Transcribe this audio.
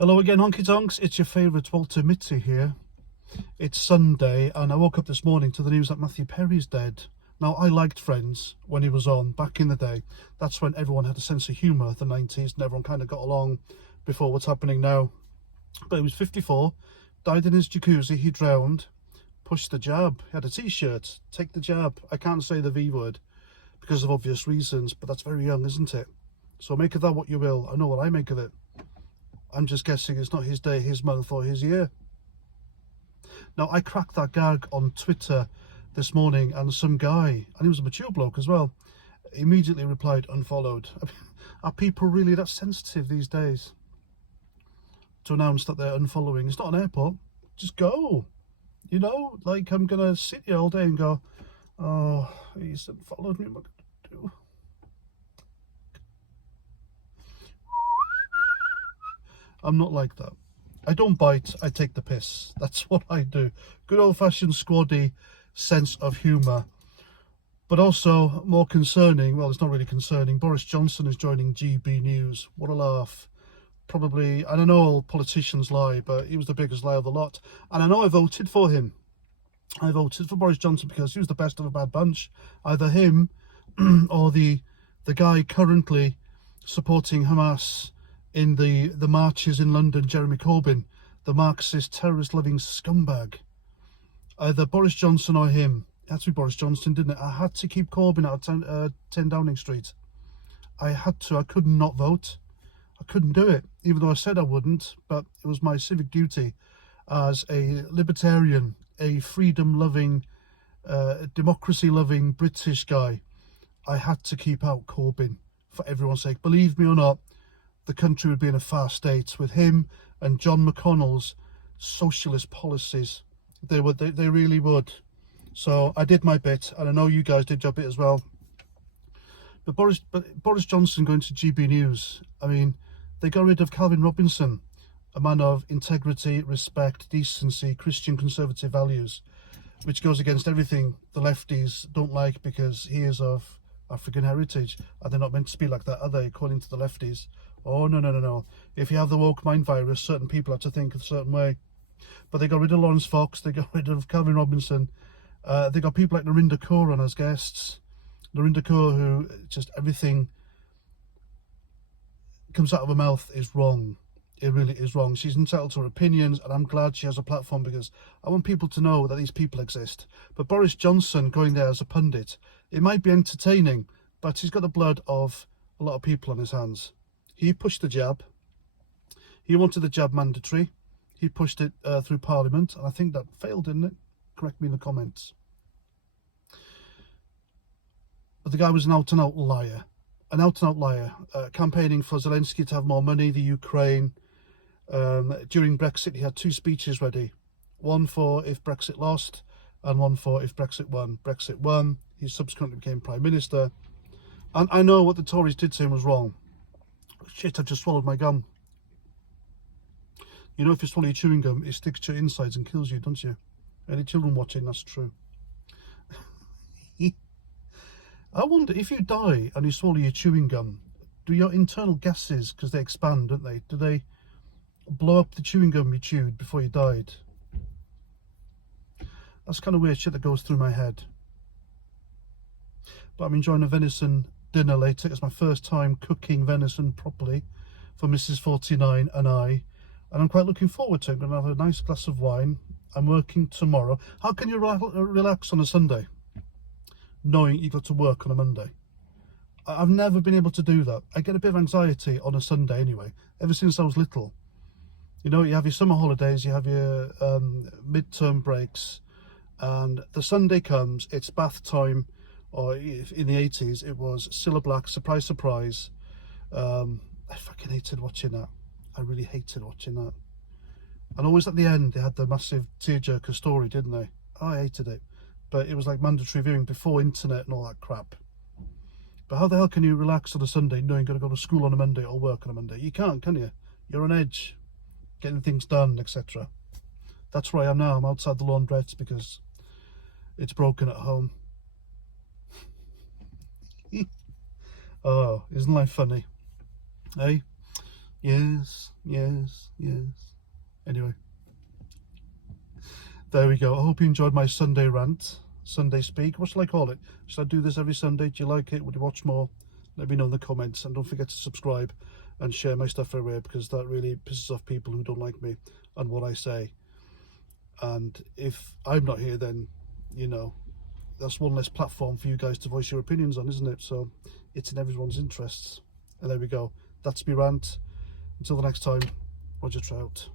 Hello again, Honky Tonks. It's your favourite Walter Mitty here. It's Sunday, and I woke up this morning to the news that Matthew Perry's dead. Now, I liked Friends when he was on back in the day. That's when everyone had a sense of humour, the 90s, and everyone kind of got along before what's happening now. But he was 54, died in his jacuzzi, he drowned, pushed the jab. He had a t-shirt, take the jab. I can't say the V word because of obvious reasons, but that's very young, isn't it? So make of that what you will. I know what I make of it. I'm just guessing it's not his day, his month, or his year. Now, I cracked that gag on Twitter this morning, and some guy, and he was a mature bloke as well, immediately replied, unfollowed. Are people really that sensitive these days to announce that they're unfollowing? It's not an airport. Just go. You know, like I'm going to sit here all day and go, oh, he's unfollowed me. What am I going to do? I'm not like that. I don't bite, I take the piss. That's what I do. Good old-fashioned squaddy sense of humour. But also, more concerning, well, it's not really concerning, Boris Johnson is joining GB News. What a laugh. Probably, and I know all politicians lie, but he was the biggest lie of the lot. And I know I voted for him. I voted for Boris Johnson because he was the best of a bad bunch. Either him or the guy currently supporting Hamas in the marches in London, Jeremy Corbyn, the Marxist terrorist-loving scumbag. Either Boris Johnson or him. It had to be Boris Johnson, didn't it? I had to keep Corbyn out of 10 Downing Street. I had to. I could not vote. I couldn't do it, even though I said I wouldn't, but it was my civic duty as a libertarian, a freedom-loving, democracy-loving British guy. I had to keep out Corbyn for everyone's sake. Believe me or not, the country would be in a far state with him and John McConnell's socialist policies. They really would. So I did my bit, and I know you guys did your bit as well. But Boris Johnson going to GB News, I mean, they got rid of Calvin Robinson, a man of integrity, respect, decency, Christian conservative values, which goes against everything the lefties don't like because he is of African heritage. Are they not meant to be like that, are they, according to the lefties? Oh, no. If you have the woke mind virus, certain people have to think a certain way. But they got rid of Lawrence Fox, they got rid of Calvin Robinson, they got people like Narinder Kaur on as guests. Narinder Kaur, who just everything comes out of her mouth is wrong. It really is wrong. She's entitled to her opinions, and I'm glad she has a platform because I want people to know that these people exist. But Boris Johnson going there as a pundit, it might be entertaining, but he's got the blood of a lot of people on his hands. He pushed the jab. He wanted the jab mandatory. He pushed it through Parliament, and I think that failed, didn't it? Correct me in the comments. But the guy was an out-and-out liar. An out-and-out liar. Campaigning for Zelensky to have more money, the Ukraine. During Brexit, he had two speeches ready. One for if Brexit lost, and one for if Brexit won. Brexit won. He subsequently became Prime Minister. And I know what the Tories did to him was wrong. Shit, I've just swallowed my gum. You know, if you swallow your chewing gum, it sticks to your insides and kills you, don't you? Any children watching, that's true. I wonder, if you die and you swallow your chewing gum, do your internal gases, because they expand, don't they, do they blow up the chewing gum you chewed before you died? That's kind of weird shit that goes through my head. But I'm enjoying a venison dinner later. It's my first time cooking venison properly for Mrs. 49 and I. And I'm quite looking forward to it. I'm going to have a nice glass of wine. I'm working tomorrow. How can you relax on a Sunday, knowing you've got to work on a Monday? I've never been able to do that. I get a bit of anxiety on a Sunday anyway, ever since I was little. You know, you have your summer holidays, you have your mid-term breaks, and the Sunday comes, it's bath time, or in the 80s, it was Cilla Black, Surprise, Surprise. I fucking hated watching that. I really hated watching that. And always at the end, they had the massive tearjerker story, didn't they? Oh, I hated it. But it was like mandatory viewing before internet and all that crap. But how the hell can you relax on a Sunday knowing you're going to go to school on a Monday or work on a Monday? You can't, can you? You're on edge, getting things done, etc. That's where I am now. I'm outside the laundrette because it's broken at home. Oh, isn't life funny? Eh? Yes, yes, yes. Anyway, there we go. I hope you enjoyed my Sunday rant, Sunday speak. What shall I call it? Should I do this every Sunday? Do you like it? Would you watch more? Let me know in the comments, and don't forget to subscribe and share my stuff everywhere, because that really pisses off people who don't like me and what I say. And if I'm not here, then, you know, that's one less platform for you guys to voice your opinions on, isn't it? So it's in everyone's interests. And there we go. That's me rant. Until the next time, Roger Trout.